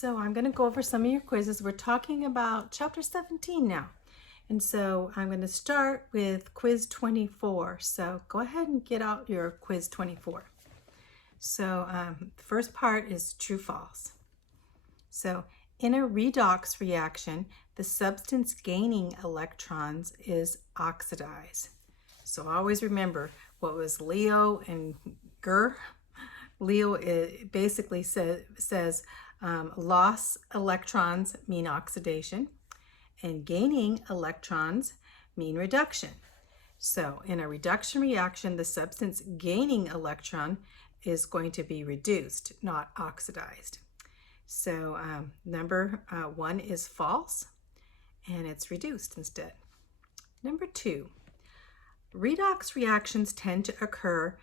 So I'm going to go over some of your quizzes. We're talking about chapter 17 now. And so I'm going to start with quiz 24. So go ahead and get out your quiz 24. So the first part is true false. So in a redox reaction, the substance gaining electrons is oxidized. So always remember what was Leo and Ger. Leo basically says loss electrons mean oxidation and gaining electrons mean reduction. So in a reduction reaction, the substance gaining electron is going to be reduced, not oxidized. So number 1 is false, and it's reduced instead. Number 2, redox reactions tend to occur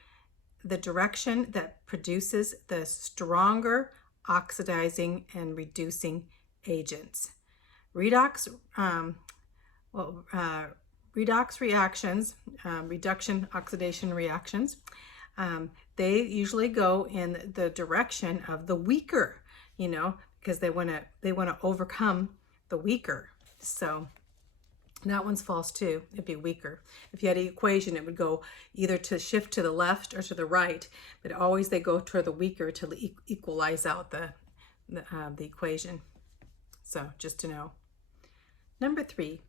the direction that produces the stronger oxidizing and reducing agents. Redox reactions, reduction oxidation reactions, they usually go in the direction of the weaker, because they want to overcome the weaker. So that one's false too. It'd be weaker. If you had an equation, it would go either to shift to the left or to the right, but always they go toward the weaker to equalize out the equation. So just to know. Number 3,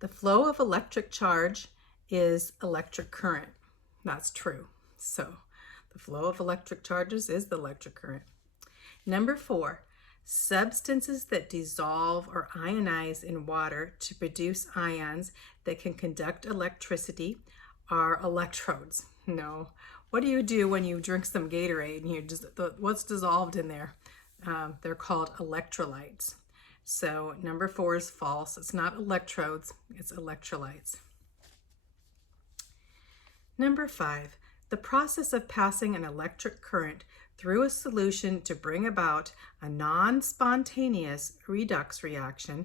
the flow of electric charge is electric current. That's true. So the flow of electric charges is the electric current. Number 4, substances that dissolve or ionize in water to produce ions that can conduct electricity are electrodes. No. What do you do when you drink some Gatorade and what's dissolved in there? They're called electrolytes. So number 4 is false. It's not electrodes, it's electrolytes. Number 5, the process of passing an electric current through a solution to bring about a non-spontaneous redox reaction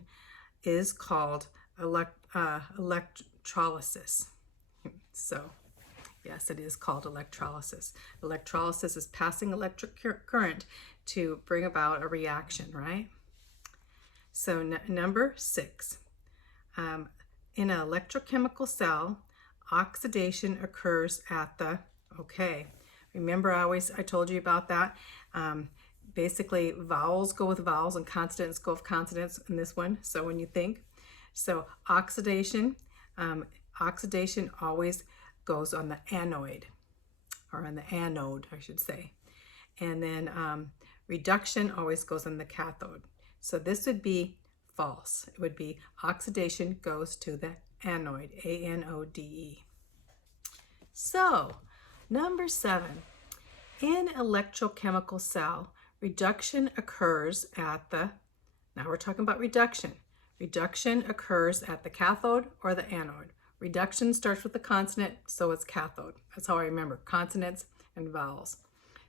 is called electrolysis. So yes, it is called electrolysis. Electrolysis is passing electric current to bring about a reaction, right? So number 6, in an electrochemical cell, oxidation occurs at the, remember I told you about that. Basically vowels go with vowels and consonants go with consonants in this one. So when you think, so oxidation always goes on the anoid, or on the anode, I should say. And then reduction always goes on the cathode. So this would be false. It would be oxidation goes to the anoid, A-N-O-D-E. So number 7, in electrochemical cell, reduction occurs at the, now we're talking about reduction. Reduction occurs at the cathode or the anode. Reduction starts with the consonant, so it's cathode. That's how I remember, consonants and vowels.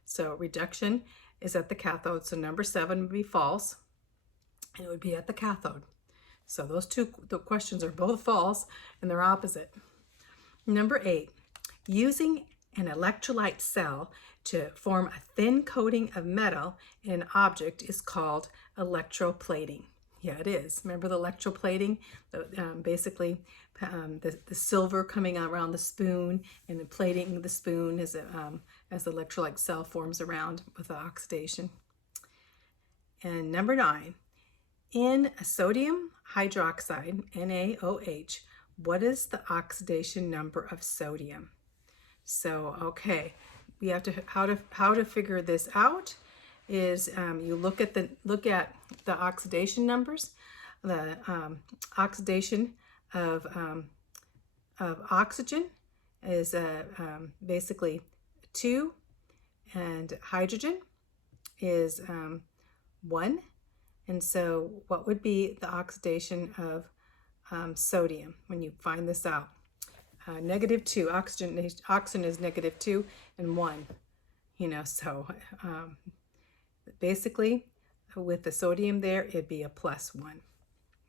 So reduction is at the cathode, so number 7 would be false, and it would be at the cathode. So those the questions are both false, and they're opposite. Number 8, using an electrolyte cell to form a thin coating of metal in an object is called electroplating. Yeah, it is. Remember the electroplating? Basically, the silver coming around the spoon and then plating the spoon as the electrolyte cell forms around with the oxidation. And number 9, in sodium hydroxide, NaOH, what is the oxidation number of sodium? So, we have to how to figure this out is you look at the oxidation numbers. The oxidation of oxygen is basically 2, and hydrogen is 1. And so what would be the oxidation of sodium when you find this out? -2. Oxygen is -2 and 1. So basically with the sodium there, it'd be a +1.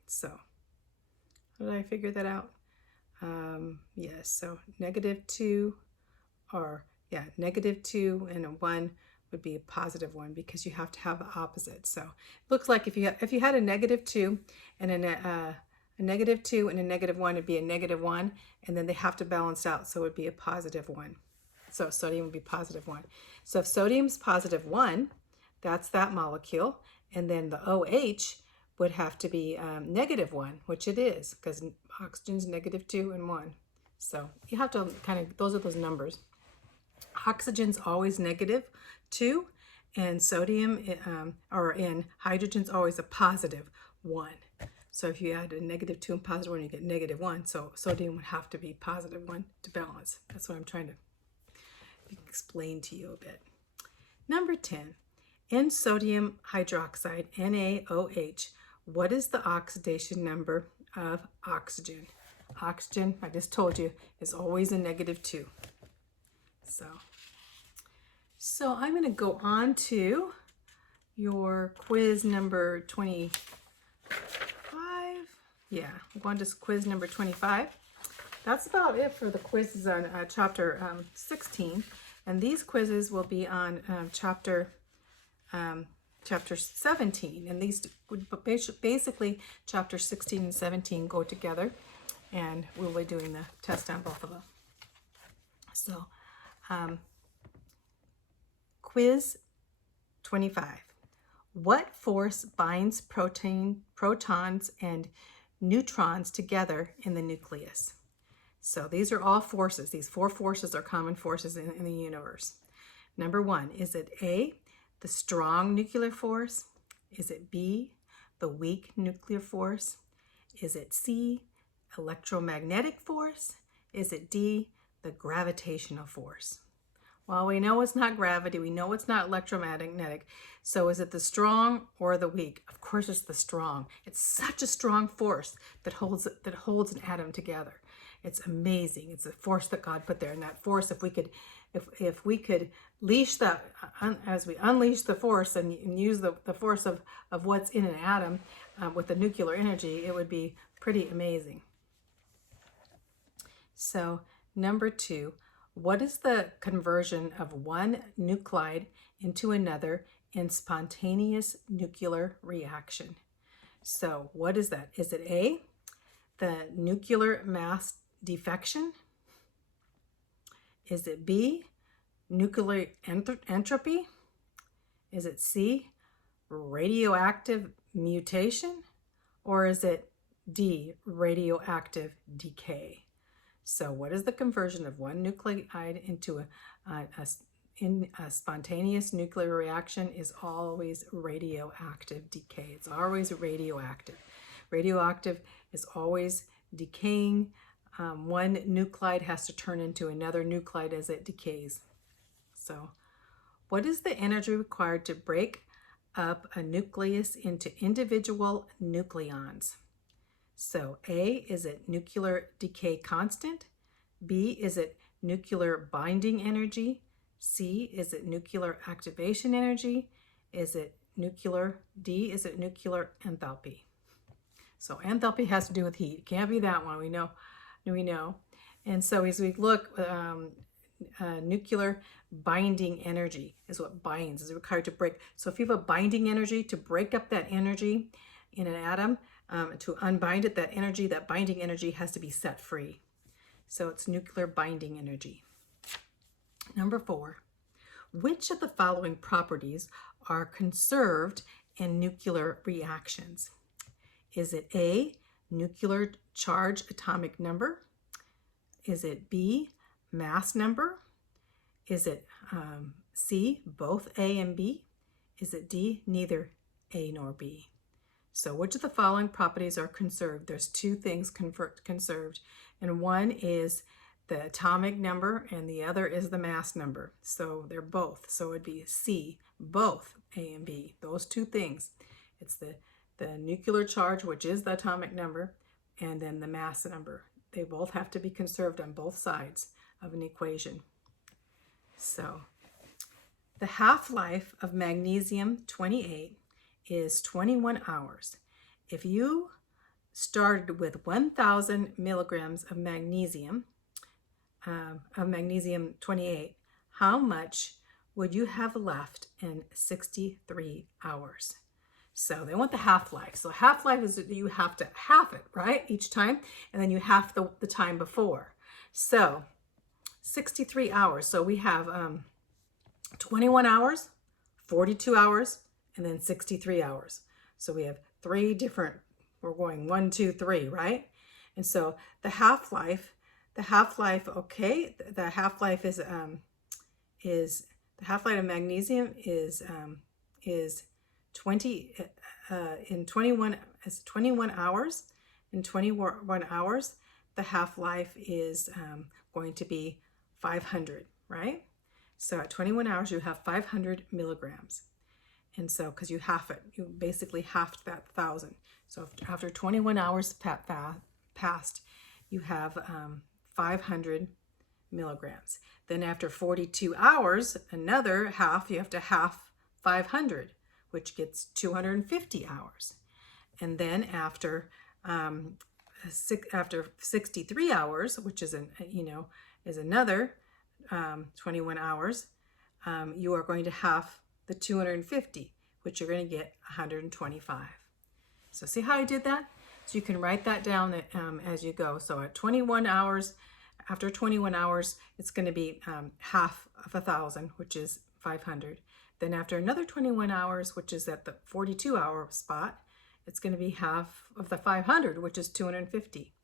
So how did I figure that out? Yes, so -2 or -2 and a 1 would be a positive 1 because you have to have the opposite. So it looks like if you had a -2 and a -2 and a -1, it'd be a -1, and then they have to balance out, so it would be a +1. So sodium would be +1. So if sodium's +1, that's that molecule, and then the OH would have to be -1, which it is, because oxygen's -2 and 1. So you have to kind of, those are those numbers. Oxygen's always -2, and sodium, in hydrogen's always a +1. So if you add a -2 and +1, you get -1. So sodium would have to be +1 to balance. That's what I'm trying to explain to you a bit. Number 10, in sodium hydroxide, NaOH, what is the oxidation number of oxygen? Oxygen, I just told you, is always a -2. So I'm going to go on to your quiz number 25. Yeah, we're going to quiz number 25. That's about it for the quizzes on chapter 16. And these quizzes will be on chapter 17. And these would basically, chapter 16 and 17 go together. And we'll be doing the test on both of them. So, quiz 25. What force binds protons and neutrons together in the nucleus? So these are all forces. These 4 forces are common forces in the universe. Number 1, is it A, the strong nuclear force? Is it B, the weak nuclear force? Is it C, electromagnetic force? Is it D, the gravitational force? Well, we know it's not gravity. We know it's not electromagnetic. So is it the strong or the weak? Of course it's the strong. It's such a strong force that holds an atom together. It's amazing. It's a force that God put there. And that force, if we could leash that, as we unleash the force and use the force of what's in an atom with the nuclear energy, it would be pretty amazing. So number 2, what is the conversion of one nuclide into another in spontaneous nuclear reaction? So what is that? Is it A, the nuclear mass defection? Is it B, nuclear entropy? Is it C, radioactive mutation? Or is it D, radioactive decay? So what is the conversion of one nuclide into a spontaneous nuclear reaction? Is always radioactive decay. It's always radioactive. Radioactive is always decaying. One nuclide has to turn into another nuclide as it decays. So what is the energy required to break up a nucleus into individual nucleons? So A, is it nuclear decay constant? B, is it nuclear binding energy? C, is it nuclear activation energy? Is it nuclear, D, is it nuclear enthalpy? So enthalpy has to do with heat. It can't be that one, we know. And so as we look, nuclear binding energy is what binds, is required to break. So if you have a binding energy, to break up that energy in an atom, to unbind it, that binding energy has to be set free. So it's nuclear binding energy. Number 4, which of the following properties are conserved in nuclear reactions? Is it A, nuclear charge atomic number? Is it B, mass number? Is it C, both A and B? Is it D, neither A nor B? So which of the following properties are conserved? There's 2 things conserved, and one is the atomic number and the other is the mass number. So they're both. So it'd be C, both A and B. Those 2 things. It's the nuclear charge, which is the atomic number, and then the mass number. They both have to be conserved on both sides of an equation. So the half-life of magnesium-28 is 21 hours. If you started with 1,000 milligrams of magnesium 28, how much would you have left in 63 hours? So they want the half-life. So half-life is that you have to half it, right? Each time, and then you half the time before. So 63 hours. So we have 21 hours, 42 hours, and then 63 hours. So we have three different, we're going 1, 2, 3, right? And so the half-life, okay, the half-life is the half-life of magnesium is 21 hours. In 21 hours, the half-life is going to be 500, right? So at 21 hours, you have 500 milligrams. And so, because you half it, you basically halved that 1,000. So after 21 hours passed, you have 500 milligrams. Then after 42 hours, another half, you have to half 500, which gets 250 hours. And then after 63 hours, which is another 21 hours, you are going to half the 250, which you're going to get 125. So see how I did that? So you can write that down as you go. So at 21 hours, after 21 hours, it's going to be half of 1,000, which is 500. Then after another 21 hours, which is at the 42-hour spot, it's going to be half of the 500, which is 250.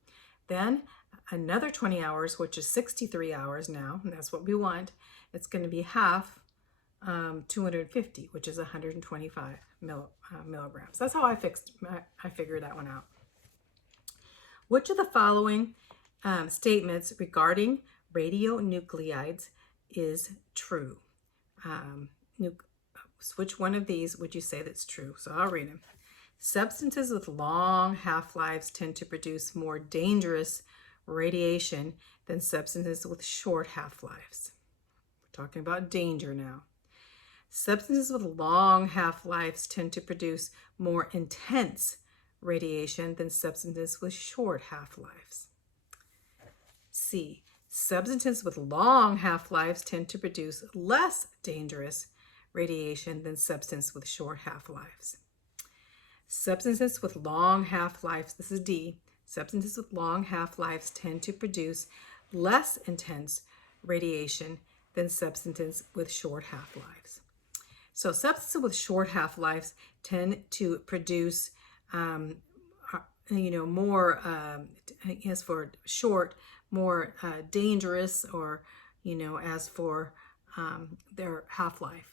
Then another 20 hours, which is 63 hours now, and that's what we want. It's going to be half 250, which is 125 milligrams. That's how I figured that one out. Which of the following statements regarding radionuclides is true? Which one of these would you say that's true? So I'll read them. Substances with long half-lives tend to produce more dangerous radiation than substances with short half-lives. We're talking about danger now. Substances with long half-lives tend to produce more intense radiation than substances with short half-lives. C. Substances with long half-lives tend to produce less dangerous radiation than substances with short half-lives. Substances with long half-lives, this is D, substances with long half-lives tend to produce less intense radiation than substances with short half-lives. So substances with short half-lives tend to produce, more, as for short, more dangerous, or, as for their half-life,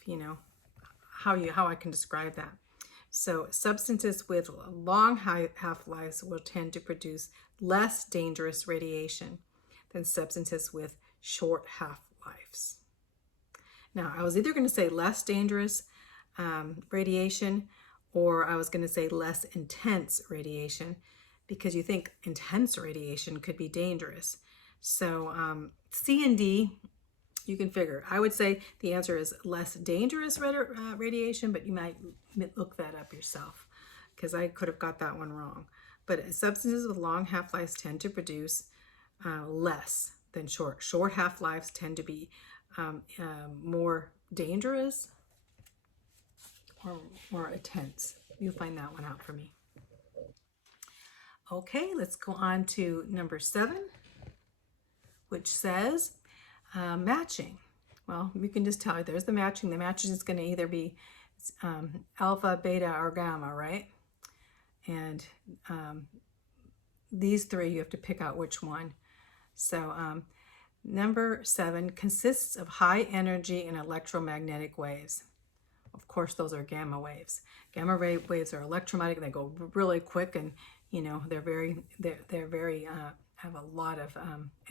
how I can describe that. So substances with long half-lives will tend to produce less dangerous radiation than substances with short half-lives. Now, I was either going to say less dangerous radiation, or I was going to say less intense radiation, because you think intense radiation could be dangerous. So C and D, you can figure. I would say the answer is less dangerous radiation, but you might look that up yourself, because I could have got that one wrong. But substances with long half-lives tend to produce less than short. Short half-lives tend to be more dangerous or more intense. You'll find that one out for me. Okay, let's go on to number 7, which says matching. Well, you can just tell there's the matching. The matching is going to either be alpha, beta, or gamma, right? And these three, you have to pick out which one. So number 7 consists of high energy and electromagnetic waves. Of course, those are gamma waves. Gamma waves are electromagnetic. They go really quick, and they're very have a lot of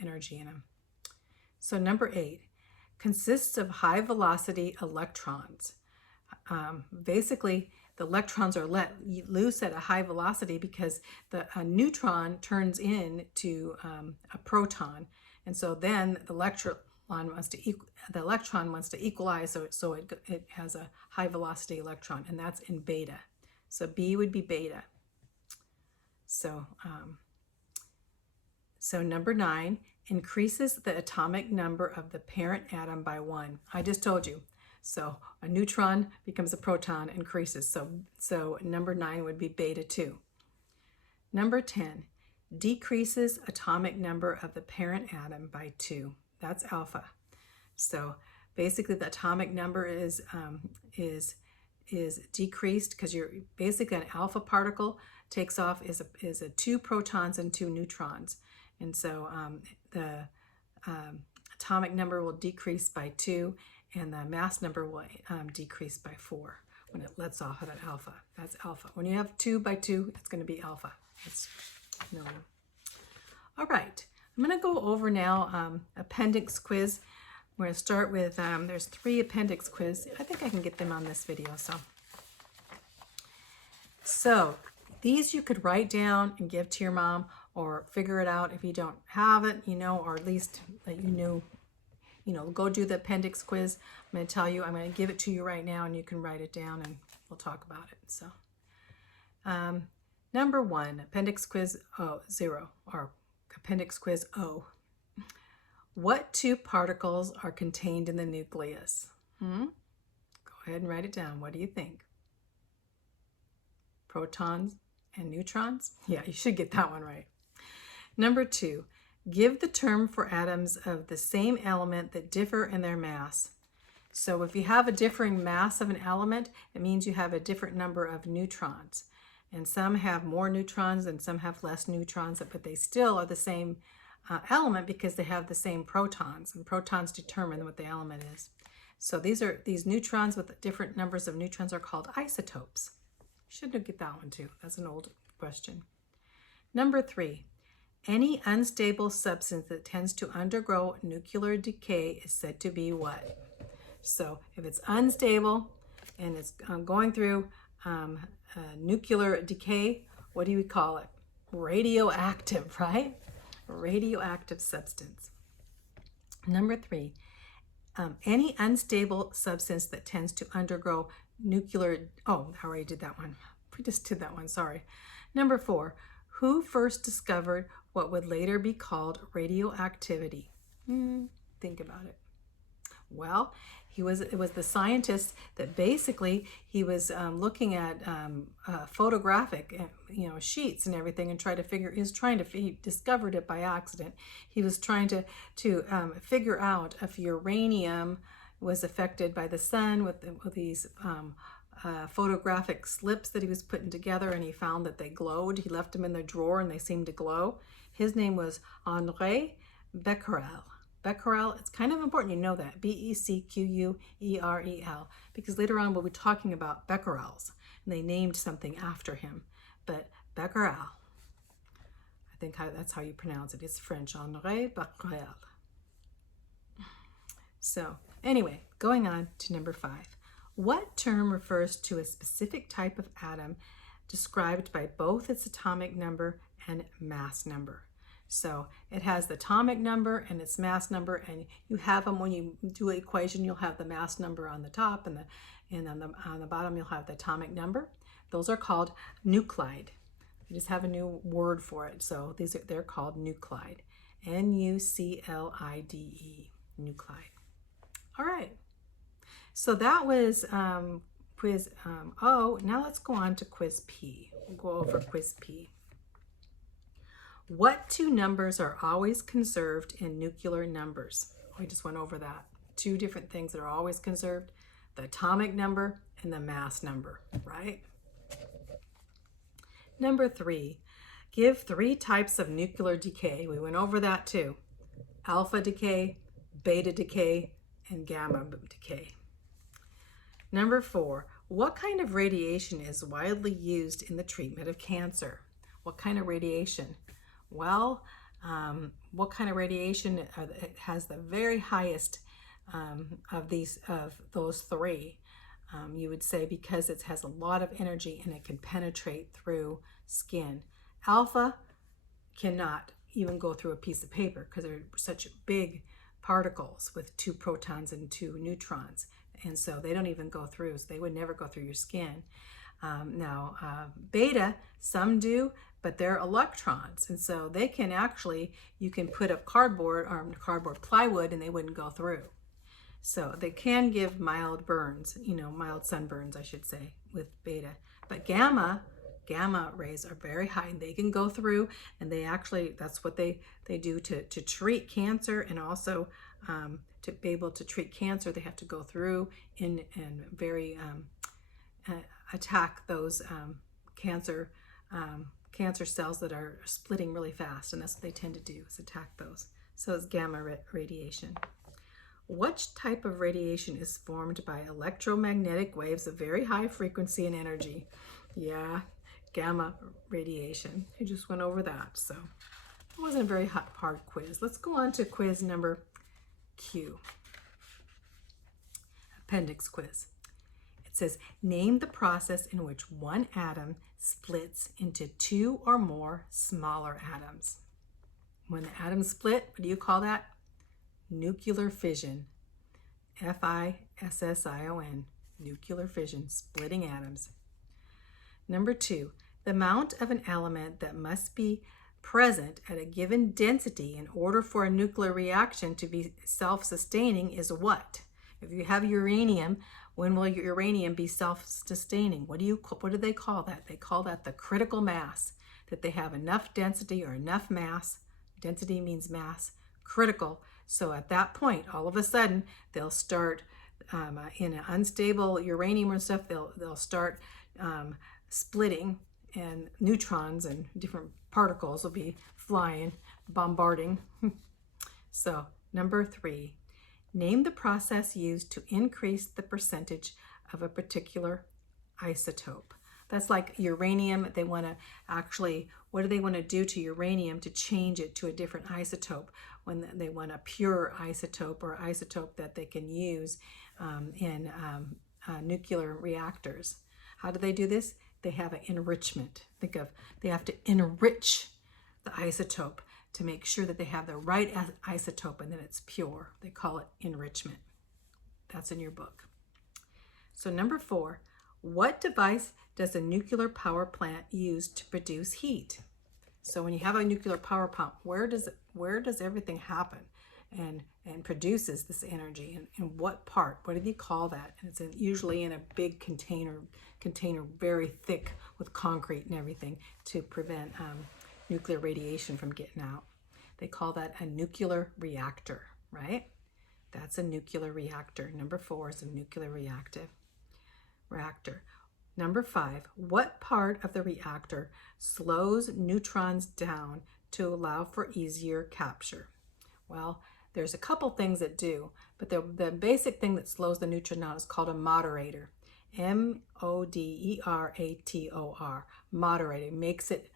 energy in them. So number 8 consists of high velocity electrons. Basically, the electrons are let loose at a high velocity because a neutron turns into a proton, and so then the electron wants to equalize, so it has a high velocity electron, and that's in beta. So B would be beta. So number 9 increases the atomic number of the parent atom by 1. I just told you So a neutron becomes a proton, increases. So number 9 would be beta 2. Number 10, decreases atomic number of the parent atom by 2. That's alpha. So basically the atomic number is decreased because you're basically an alpha particle takes off is a 2 protons and 2 neutrons. And so the atomic number will decrease by 2 and the mass number will decrease by 4 when it lets off at an alpha. That's alpha. When you have 2 by 2, it's going to be alpha. That's known. All right, I'm going to go over now appendix quiz. We're going to start with, there's 3 appendix quiz. I think I can get them on this video. So these you could write down and give to your mom or figure it out if you don't have it, or at least that go do the appendix quiz. I'm going to tell you, I'm going to give it to you right now and you can write it down and we'll talk about it. So number 1, appendix quiz 0 or appendix quiz O. What 2 particles are contained in the nucleus? Go ahead and write it down. What do you think? Protons and neutrons? Yeah, you should get that one right. Number 2, give the term for atoms of the same element that differ in their mass. So if you have a differing mass of an element, it means you have a different number of neutrons. And some have more neutrons and some have less neutrons, but they still are the same element because they have the same protons, and protons determine what the element is. So these neutrons with different numbers of neutrons are called isotopes. Should have get that one too. That's an old question. Number 3, any unstable substance that tends to undergo nuclear decay is said to be what? So if it's unstable and it's going through nuclear decay, what do we call it? Radioactive, right? Radioactive substance. Number 3, any unstable substance that tends to undergo nuclear, I already did that one. We just did that one, sorry. Number 4, who first discovered what would later be called radioactivity? Think about it. Well, it was the scientist that basically he was looking at photographic sheets and everything and he discovered it by accident. He was trying to figure out if uranium was affected by the sun with these photographic slips that he was putting together, and he found that they glowed. He left them in the drawer and they seemed to glow. His name was Henri Becquerel. Becquerel, it's kind of important you know that, Becquerel, because later on we'll be talking about Becquerels, and they named something after him. But Becquerel, I think that's how you pronounce it. It's French, Henri Becquerel. So anyway, going on to number 5. What term refers to a specific type of atom described by both its atomic number and mass number? So it has the atomic number and its mass number, and you have them when you do an equation. You'll have the mass number on the top, and on the bottom you'll have the atomic number. Those are called nuclide. I just have a new word for it. So they're called nuclide. Nuclide, nuclide. All right. So that was quiz O. Now let's go on to quiz P. We'll go over quiz P. What 2 numbers are always conserved in nuclear numbers? We just went over that. 2 different things that are always conserved: the atomic number and the mass number, right? Number 3, give 3 types of nuclear decay. We went over that too: alpha decay, beta decay, and gamma decay. Number 4, what kind of radiation is widely used in the treatment of cancer? What kind of radiation? Well, what kind of radiation has the very highest of those 3? You would say because it has a lot of energy and it can penetrate through skin. Alpha cannot even go through a piece of paper because they're such big particles with 2 protons and 2 neutrons, and so they don't even go through, so they would never go through your skin. Beta, some do, but they're electrons, and so they can actually, you can put up cardboard or plywood and they wouldn't go through. So they can give mild burns, mild sunburns, I should say, with beta. But gamma rays are very high, and they can go through, and they actually, that's what they do to treat cancer, and also to be able to treat cancer, they have to go through and very attack those cancer cells that are splitting really fast, and that's what they tend to do, is attack those. So it's gamma radiation. What type of radiation is formed by electromagnetic waves of very high frequency and energy? Yeah, gamma radiation. I just went over that, so it wasn't a very hard quiz. Let's go on to quiz number Q. Appendix quiz. It says, name the process in which one atom splits into 2 or more smaller atoms. When the atoms split, what do you call that? Nuclear fission. Fission. Nuclear fission, splitting atoms. Number 2, the amount of an element that must be present at a given density in order for a nuclear reaction to be self-sustaining is what? If you have uranium, when will your uranium be self-sustaining? What do they call that? They call that the critical mass, that they have enough density or enough mass. Density means mass, critical. So at that point, all of a sudden, they'll start in an unstable uranium and stuff, they'll start splitting, and neutrons and different particles will be flying, bombarding. So number 3, name the process used to increase the percentage of a particular isotope. That's like uranium. They want to actually, what do they want to do to uranium to change it to a different isotope when they want a pure isotope or isotope that they can use in nuclear reactors? How do they do this? They have an enrichment. They have to enrich the isotope to make sure that they have the right isotope and then it's pure. They call it enrichment. That's in your book. So number 4, what device does a nuclear power plant use to produce heat? So when you have a nuclear power plant, where does everything happen and produces this energy, and what part? What do you call that? And it's usually in a big container very thick with concrete and everything to prevent nuclear radiation from getting out. They call that a nuclear reactor, right? That's a nuclear reactor. Number 4 is a nuclear reactor. Number 5, what part of the reactor slows neutrons down to allow for easier capture? Well, there's a couple things that do, but the basic thing that slows the neutron down is called a moderator. M-O-D-E-R-A-T-O-R. Moderator. Makes it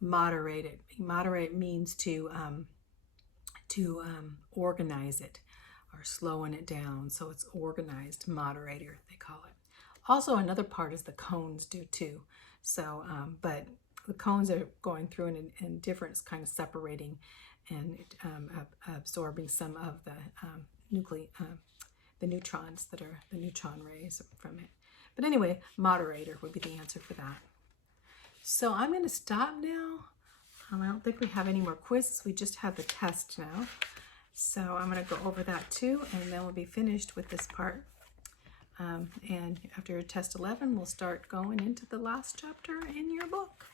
moderated. Moderate means to organize it, or slowing it down, so it's organized. Moderator, they call it. Also, another part is the cones do too. So, but the cones are going through and different, kind of separating and absorbing some of the the neutrons that are the neutron rays from it. But anyway, moderator would be the answer for that. So I'm going to stop now. I don't think we have any more quizzes. We just have the test now. So I'm going to go over that too, and then we'll be finished with this part. And after test 11, we'll start going into the last chapter in your book.